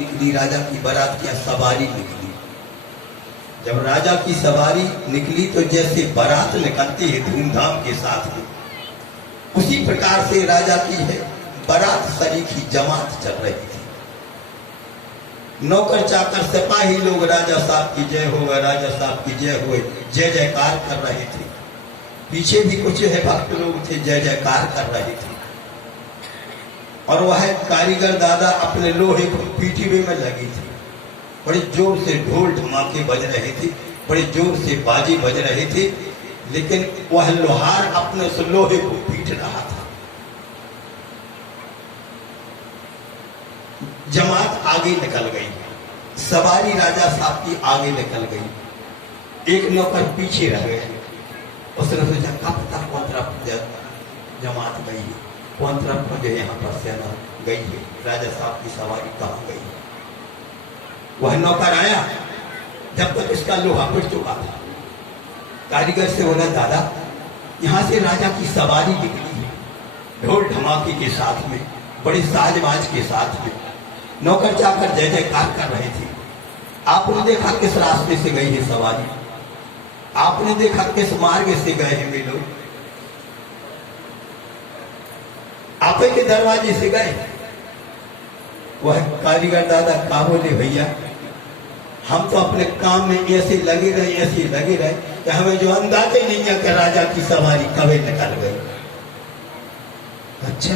निकली, राजा की बारात क्या सवारी निकली। जब राजा की सवारी निकली तो जैसे बारात निकलती है धूमधाम के साथ में, उसी प्रकार से राजा की है बारात सरीखी जमात चल रही थी। नौकर चाकर सिपाही लोग राजा साहब की जय हो, राजा साहब की जय हो, जय जयकार कर रहे थे। पीछे भी कुछ है भक्त लोग थे, जय जयकार कर रहे थे। और वह कारीगर दादा अपने लोहे को पीटीवे में लगी थी। बड़े जोर से ढोल धमाके बज रहे थे, बड़े जोर से बाजी बज रहे थे, लेकिन वह लोहार अपने उस लोहे को पीट रहा था। जमात आगे निकल गई, सवारी राजा साहब की आगे निकल गई, एक नौकर पीछे रह गए। उसने सोचा कब तक कौन तरफ जमात गई है, कौन तरफ जो यहाँ पर सेना गई है, राजा साहब की सवारी कहाँ गई। वह नौकर आया, जब तक इसका लोहा पिट चुका था। कारीगर से बोला दादा यहाँ से राजा की सवारी निकली है, ढोल धमाके के साथ में, बड़ी साजबाज के साथ में, नौकर चाकर जय जयकार कर रहे थे। आपने देखा किस रास्ते से गई है सवारी, आपने देखा किस मार्ग से गए हैं वे लोग, आपे के दरवाजे से गए। वह कारीगर दादा का बोले भैया हम तो अपने काम में ऐसे लगे रहे, ऐसे लगे रहे कि हमें जो अंदाजा नहीं है कि राजा की सवारी कब निकल गई। अच्छा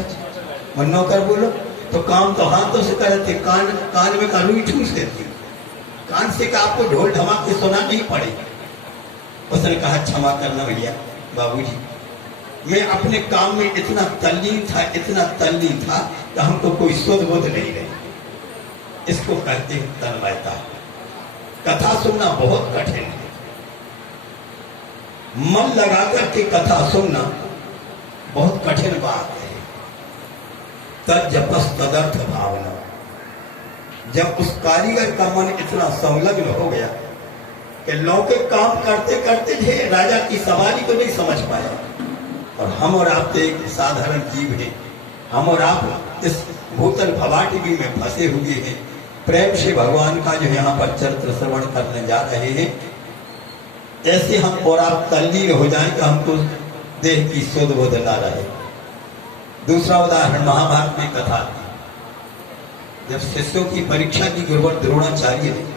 और नौकर बोलो तो काम तो हाथों से करते, कान में रुई ठूस देती, कान से का आपको ढोल धमाके सुना नहीं पड़ेगा। उसने कहा क्षमा करना भैया बाबूजी, मैं अपने काम में इतना तल्लीन था, इतना तल्लीन था कि हमको कोई सुध बुध नहीं रही। इसको कहते हैं तन्मयता। कथा सुनना बहुत कठिन है, मन लगा करके कथा सुनना बहुत कठिन बात है। तजपस तदर्थ भावना। जब उस कारीगर का मन इतना संलग्न हो गया कि लौकिक काम करते करते जो राजा की सवारी को नहीं समझ पाया। और हम और आप तो एक साधारण जीव हैं, हम और आप इस भूतल भवाटिवी में फंसे हुए हैं। प्रेम से भगवान का जो यहाँ पर चरित्र श्रवण करने जा रहे हैं, ऐसे हम और आप तल्लीन हो जाएं कि हमको देह की सुध बुध ना रहे। दूसरा उदाहरण महाभारत में कथा थी। जब शिष्यों की परीक्षा की गुरुवर द्रोणाचार्य ने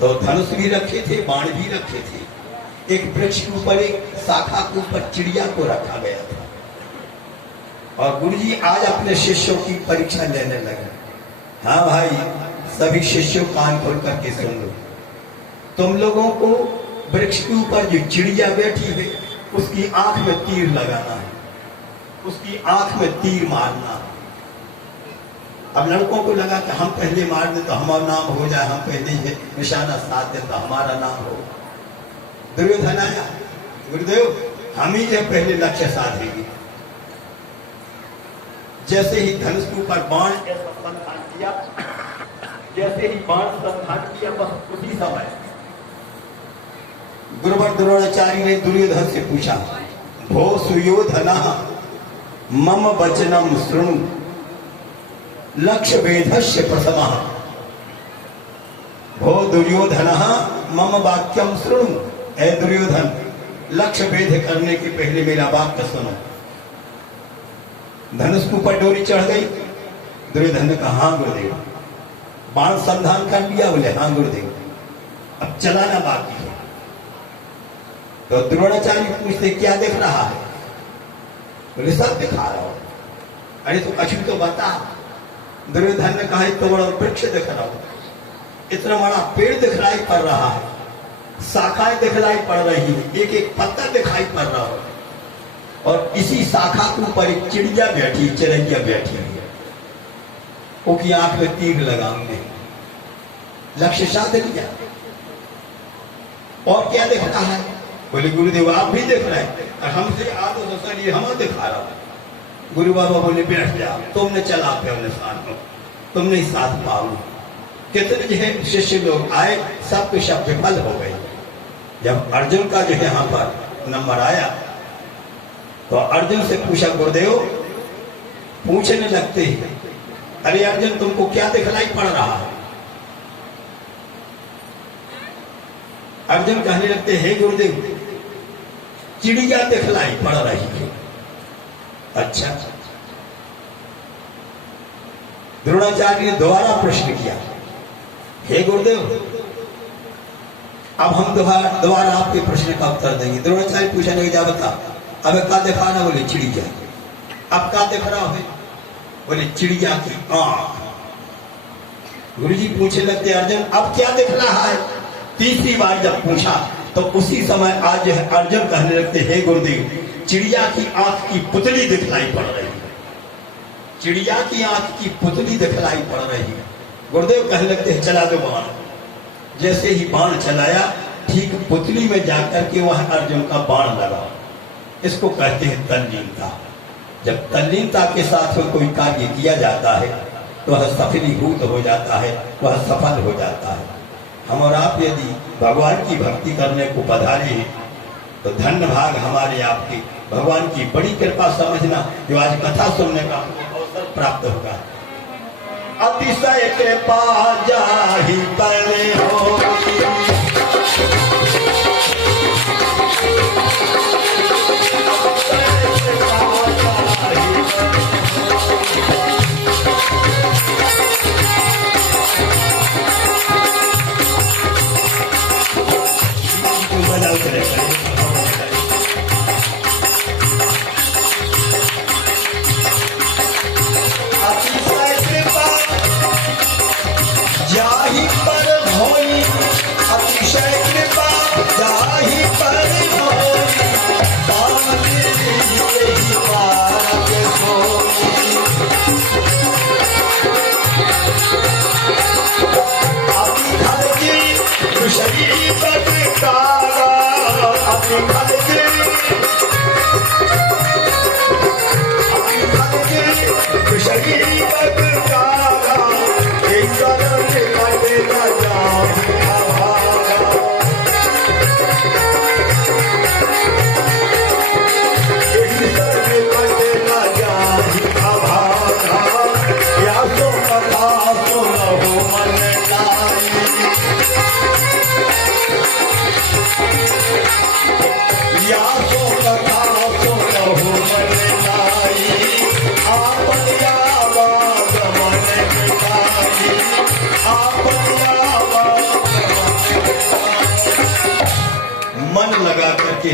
तो धनुष भी रखे थे, बाण भी रखे थे। एक वृक्ष के ऊपर, एक शाखा के ऊपर चिड़िया को रखा गया था। और गुरुजी आज अपने शिष्यों की परीक्षा लेने लगे। हाँ भाई सभी शिष्यों कान खोल करके सुन लो, तुम लोगों को वृक्ष के ऊपर जो चिड़िया बैठी है उसकी आंख में तीर लगाना है, उसकी आंख में तीर मारना। अब लड़कों को लगा कि हम पहले मार दें तो हमारा नाम हो जाए, हम पहले ही निशाना साध दें तो हमारा नाम हो। दुर्योधन आया, गुरुदेव हम ही जो पहले लक्ष्य साधेंगे। जैसे ही धनुष के ऊपर बाण संधान किया, जैसे ही बाण संधान किया, बस उसी समय गुरुवर द्रोणाचार्य ने दुर्योधन से पूछा, भो सुयोधन मम वचनम शृणु लक्ष्य वेधस्य प्रथमः। भो दुर्योधन मम वाक्यम शृणु। ऐ दुर्योधन लक्ष्य वेध करने के पहले मेरा वाक्य सुनो। धनुष के ऊपर डोरी चढ़ गई। दुर्योधन ने कहा हाँ गुरुदेव। बाण संधान कर लिया, बोले हाँ गुरुदेव, अब चलाना बाकी है। तो द्रोणाचार्य पूछते क्या देख रहा है? बोले सब दिखा रहा हूं। अरे तो कछु तो बता। दुर्योधन ने कहा इतना बड़ा वृक्ष दिख रहा हूं, इतना बड़ा पेड़ दिखलाई पड़ रहा है, शाखाएं दिखलाई पड़ रही है, एक एक पत्ता दिखाई पड़ रहा है, और इसी शाखा के ऊपर एक चिड़िया बैठी, चिड़ैया बैठी है, उसकी आंख में तीर लगाऊंगे। लक्ष्य साध लिया। और क्या दिख रहा है? बोले गुरुदेव आप भी देख रहे हैं, और हमसे आदो ससुर हम दिखा रहा हूं। गुरु बाबा बोले बैठ जाओ, तुमने चला पे निशान को, तुम नहीं साथ पाओ। कितने जो है शिष्य लोग आए, सब के सब विफल हो गए। जब अर्जुन का जो है यहाँ पर नंबर आया तो अर्जुन से पूछा, गुरुदेव पूछने लगते हैं अरे अर्जुन तुमको क्या दिखलाई पड़ रहा है? अर्जुन कहने लगते, हे गुरुदेव चिड़िया दिखलाई पड़ रही है। अच्छा। द्रोणाचार्य ने दोबारा प्रश्न किया, हे गुरुदेव अब हम दोबारा आपके प्रश्न का उत्तर देंगे। द्रोणाचार्य पूछा, नहीं जा बता, अब क्या दिखा रहा? बोले चिड़िया। अब क्या दिख रहा है? बोले चिड़िया की आंख। गुरुजी पूछने लगते, अर्जुन अब क्या दिख रहा है? तीसरी बार जब पूछा तो उसी समय आज अर्जुन कहने लगते, हे गुरुदेव चिड़िया की आंख की पुतली दिखलाई पड़ रही है। चिड़िया की आंख की पुतली दिखलाई पड़ रही है। गुरुदेव कहने लगते हैं, चला दो बाण। जैसे ही बाण चलाया, ठीक पुतली में जाकर के वह अर्जुन का बाण लगा। इसको कहते हैं तल्लीनता। जब तल्लीनता के साथ में कोई कार्य किया जाता है तो वह सफलीभूत हो जाता है, वह सफल हो जाता है। हम और आप यदि भगवान की भक्ति करने को पधारे हैं तो धन्य भाग हमारे आपके। भगवान की बड़ी कृपा समझना जो आज कथा सुनने का अवसर प्राप्त होगा। अतिशय कृपा जाहि परे होई,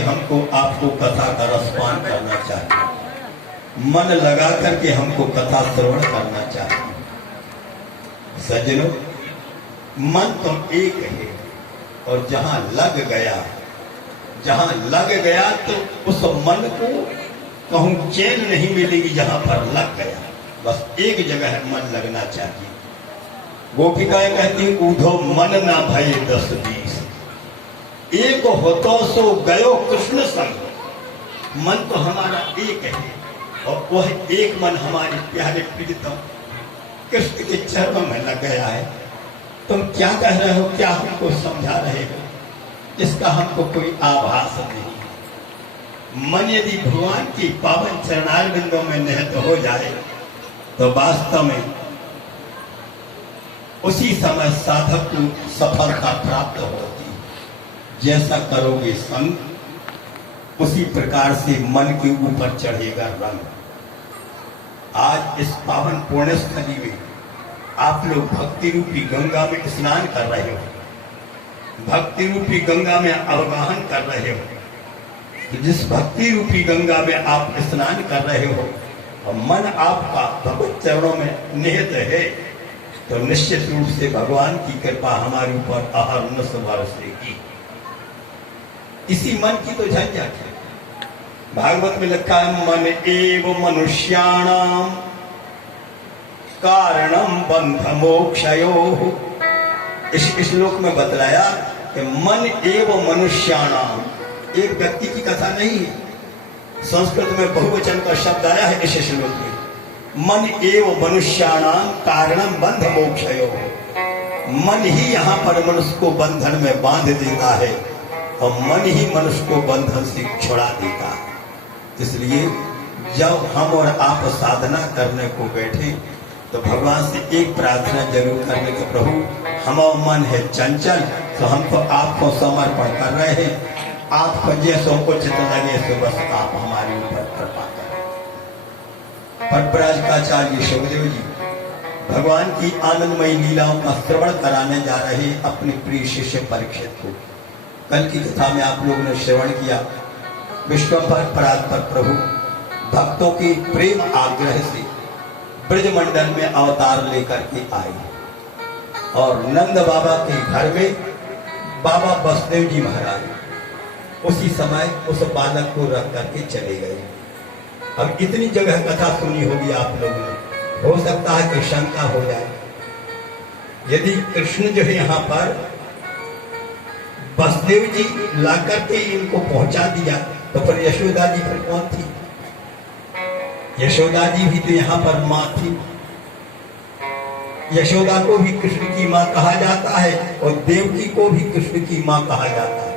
हमको आपको कथा का रसपान करना चाहिए। मन लगा करके हमको कथा श्रवण करना चाहिए। सज्जनों, मन तो एक है और जहां लग गया तो उस मन को कहूं चैन नहीं मिलेगी। जहां पर लग गया, बस एक जगह मन लगना चाहिए। गोपिकाएं कहती, ऊधो मन ना भय 10-20, एक होतो सो गयो कृष्ण संग। मन तो हमारा एक है और वह एक मन हमारे प्यारे प्रीतम कृष्ण के चरणों में लग गया है। तुम क्या कह रहे हो, क्या हमको समझा रहे हो, इसका हमको कोई आभास नहीं। मन यदि भगवान की पावन चरणारविंदों में निहित हो जाए तो वास्तव में उसी समय साधक को सफलता प्राप्त होती। जैसा करोगे संग, उसी प्रकार से मन के ऊपर चढ़ेगा रंग। आज इस पावन पुण्यस्थली में आप लोग भक्ति रूपी गंगा में स्नान कर रहे हो, भक्ति रूपी गंगा में अवगाहन कर रहे हो। तो जिस भक्ति रूपी गंगा में आप स्नान कर रहे हो और मन आपका भगवत चरणों में निहित है, तो निश्चित रूप से भगवान की कृपा हमारे ऊपर अहर्निश बरसेगी। इसी मन की तो झंझट है। भागवत में लिखा है, मन एव मनुष्याणाम कारणम बंध मोक्षयोः। इस श्लोक में बतलाया कि मन एव मनुष्याणाम, एक व्यक्ति की कथा नहीं है। संस्कृत में बहुवचन का शब्द आया है इस श्लोक में। मन एव मनुष्याणाम कारणम बंध मोक्षयोः। मन ही यहाँ पर मनुष्य को बंधन में बांध देता है और मन ही मनुष्य को बंधन से छुड़ा देता है। इसलिए जब हम और आप साधना करने को बैठे तो भगवान से एक प्रार्थना जरूर करने के, प्रभु हमारा मन है चंचल, तो हम तो आपको समर्पण कर रहे हैं, आपको जैसों उचित लगे सो बस आप हमारे ऊपर कृपा करें। पटपराज का आचार्य सुखदेव जी भगवान की आनंदमयी लीलाओं का श्रवण कराने जा रहे अपने प्रिय शिष्य परीक्षित को। कल की कथा में आप लोगों ने श्रवण किया, विश्वंभर परात पर प्रभु भक्तों के प्रेम आग्रह से ब्रजमंडल में अवतार लेकर के आए और नंद बाबा के घर में बाबा बसदेव जी महाराज उसी समय उस बालक को रख करके चले गए। अब इतनी जगह कथा सुनी होगी आप लोगों ने, हो सकता है कि शंका हो जाए, यदि कृष्ण जो है यहाँ पर बसदेव जी ला करके इनको पहुंचा दिया तो फिर यशोदा जी फिर कौन थी? यशोदा जी भी तो यहाँ पर माँ थी। यशोदा को भी कृष्ण की माँ कहा जाता है और देवकी को भी कृष्ण की माँ कहा जाता है।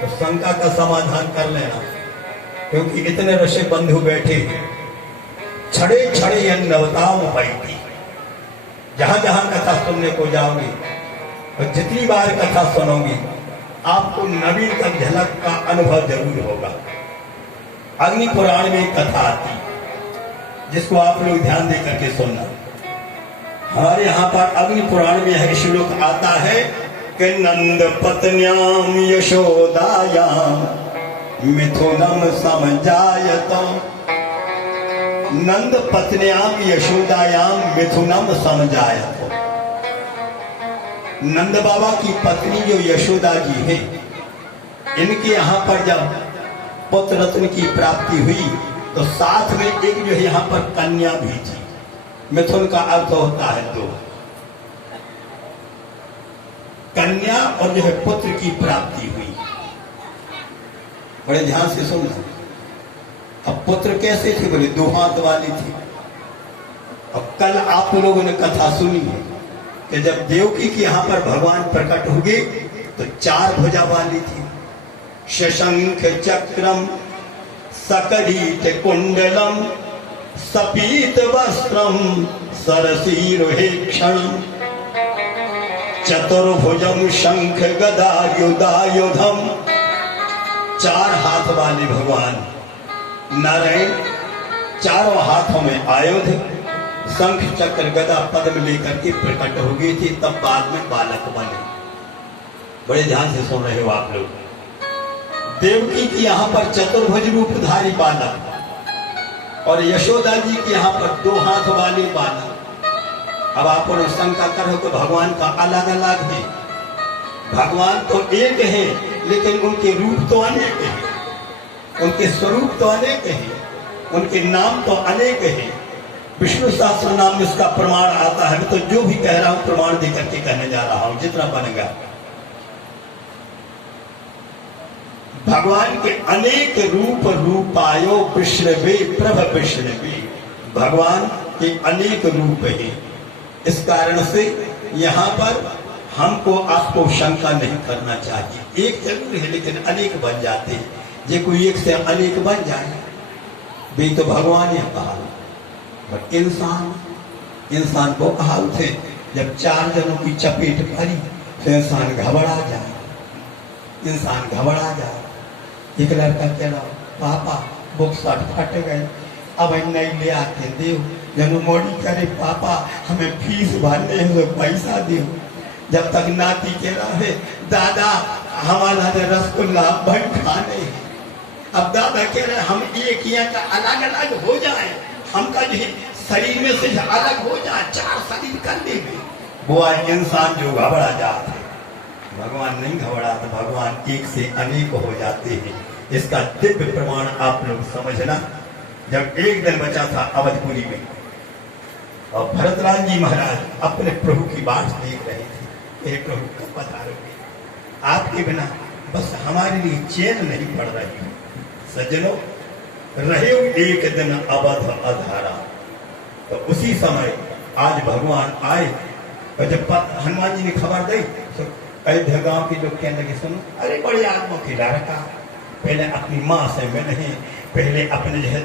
तो शंका का समाधान कर लेना, क्योंकि इतने ऋषि बंधु बैठे हैं, छड़े छड़े नवताम पाई। जहां जहां कथा सुनने को जाओगे और जितनी बार कथा सुनोगे आपको नवीन तक झलक का अनुभव जरूर होगा। अग्नि पुराण में एक कथा आती जिसको आप लोग ध्यान दे करके सुनना। हमारे यहाँ पर अग्नि पुराण में है श्लोक आता है कि नंद पत्न्याम यशोदायाम मिथुनम समजायतम। नंद पत्न्याम यशोदायाम मिथुनम समजायतम। नंद बाबा की पत्नी जो यशोदा जी है, इनके यहाँ पर जब पुत्र रत्न की प्राप्ति हुई तो साथ में एक जो है यहाँ पर कन्या भी थी। मिथुन का अर्थ होता है दो, कन्या और जो है पुत्र की प्राप्ति हुई। बड़े ध्यान से सुनना। अब पुत्र कैसे थे? बोले दो हाथ वाली थी। अब कल आप लोगों ने कथा सुनी है कि जब देवकी के यहाँ पर भगवान प्रकट हो गए तो चार भुजा वाली थी। शशंख चक्रम सकरीत कुंडलम सपीत वस्त्रम सरसीरुहेक्षणम चतुर्भुजम शंख गदायुधायुधम। चार हाथ वाले भगवान नारायण चारों हाथों में आयुध शंख चक्र गदा पद्म लेकर के प्रकट हो गए थे। तब बाद में बालक बने। बड़े ध्यान से सुन रहे हो आप लोग। देवकी की यहाँ पर चतुर्भुज रूपधारी बालक और यशोदा जी के यहाँ पर दो हाथ वाले बालक। अब आप लोग शंका करो कि भगवान का अलग अलग है। भगवान तो एक है लेकिन उनके रूप तो अनेक है, उनके स्वरूप तो अनेक है, उनके नाम तो अनेक है। विष्णु सहस्त्र नाम में इसका प्रमाण आता है। तो जो भी कह रहा हूं प्रमाण दे करके कहने जा रहा हूं जितना बनेगा। भगवान के अनेक रूप रूपायो विष्णवे प्रभ विष्णवे। भगवान के अनेक रूप है। इस कारण से यहाँ पर हमको आपको शंका नहीं करना चाहिए। एक जरूर है लेकिन अनेक बन जाते हैं। जे कोई एक से अनेक बन जाए वे तो भगवान ने कहा। बट इंसान को कहा थे जब चार जनों की चपेट पड़ी तो इंसान घबरा जाए। एक लड़का कह रहा पापा बुक शर्ट फट गए, अब नहीं ले आते देव। जब मोड़ी करे पापा हमें फीस भरने है तो पैसा दो। जब तक नाती कह रहा है दादा हमारा रसगुल्ला बन खाने। अब दादा कह रहे हम एक का अलग अलग हो जाए, हमका जो शरीर में से अलग हो जाए, चार शरीर करने में। वो इंसान जो घबरा जाते, भगवान नहीं घबराते, भगवान एक से अनेक हो जाते हैं। इसका दिव्य प्रमाण आप लोग समझना। जब एक दिन बचा था अवधपुरी में और भरतलाल जी महाराज अपने प्रभु की बात देख रहे थे। एक प्रभु कब पधारोगे? आपके बिना बस हमारे लिए चैन नहीं पड़ रही है। सज्जनों रहे एक दिन अवध अधारा। तो उसी समय आज भगवान आए और जब हनुमान जी ने खबर दी तो अयोध्या गांव के लोग कहने लगे सुनो अरे बड़े आत्मा की लड़का पहले अपनी माँ से मिले, पहले अपने जो है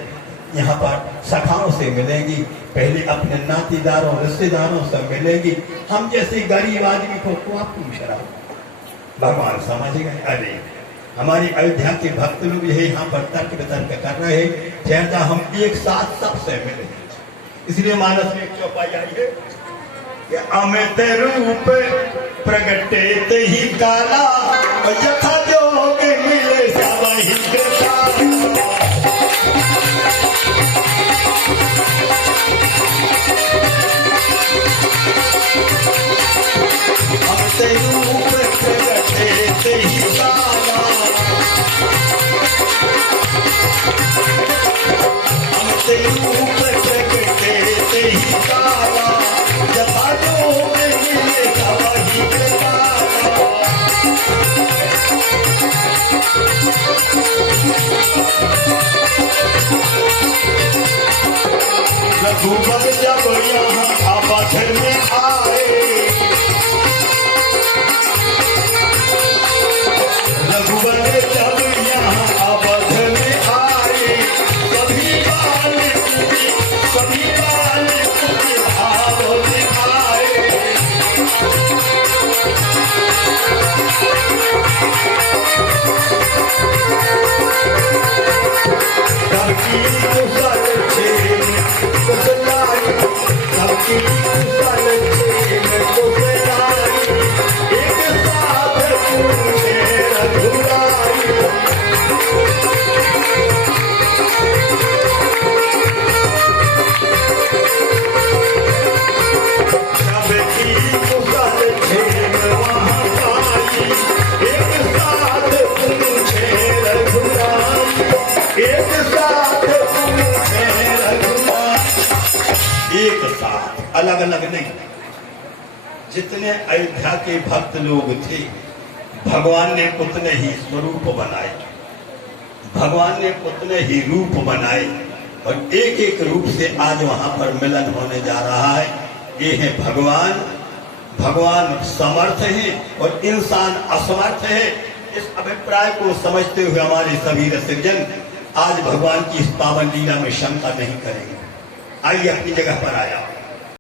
यहाँ पर सखाओं से मिलेंगी, पहले अपने नातीदारों रिश्तेदारों से मिलेंगी। हम जैसे गरीब आदमी को क्या पूछ रहा हूँ, भगवान समझ गए। अरे हमारी अयोध्या के भक्त लोग यही यहाँ पर तर्क वितर्क कर रहे हैं, चाहता हम एक साथ सबसे मिले। इसलिए मानस में एक चौपाई आई है कि अमित रूप प्रगटे ते ही काला, यथा जोग मिले सब ही कृपा। अमित रूप प्रगटे ते ही काला, अमित रूप प्रगटे ते ही काला, यथा जोग मिले सब ही कृपा। रघुवर जब यहाँ अवध में आए, रघुवर जब यहाँ अवध में आए, सभी बाल कुछ भाव दिखाए। सबकी कुशल छेन कुशलाई, सबकी कुशल छेन कुशलाई, एक साथ पूछे रघुराई। सबकी कुशल छेन वहाँ पाई, एक साथ पूछे रघुराई, एक साथ पूछे रघुराई। एक साथ, अलग अलग नहीं। जितने अयोध्या के भक्त लोग थे, भगवान ने उतने ही स्वरूप बनाए, भगवान ने उतने ही रूप बनाए, और एक एक रूप से आज वहां पर मिलन होने जा रहा है। ये है भगवान। भगवान समर्थ है और इंसान असमर्थ है। इस अभिप्राय को समझते हुए हमारे सभी रसिकजन आज भगवान की इस पावन लीला में शंका नहीं करेंगे। आइए अपनी जगह पर आया।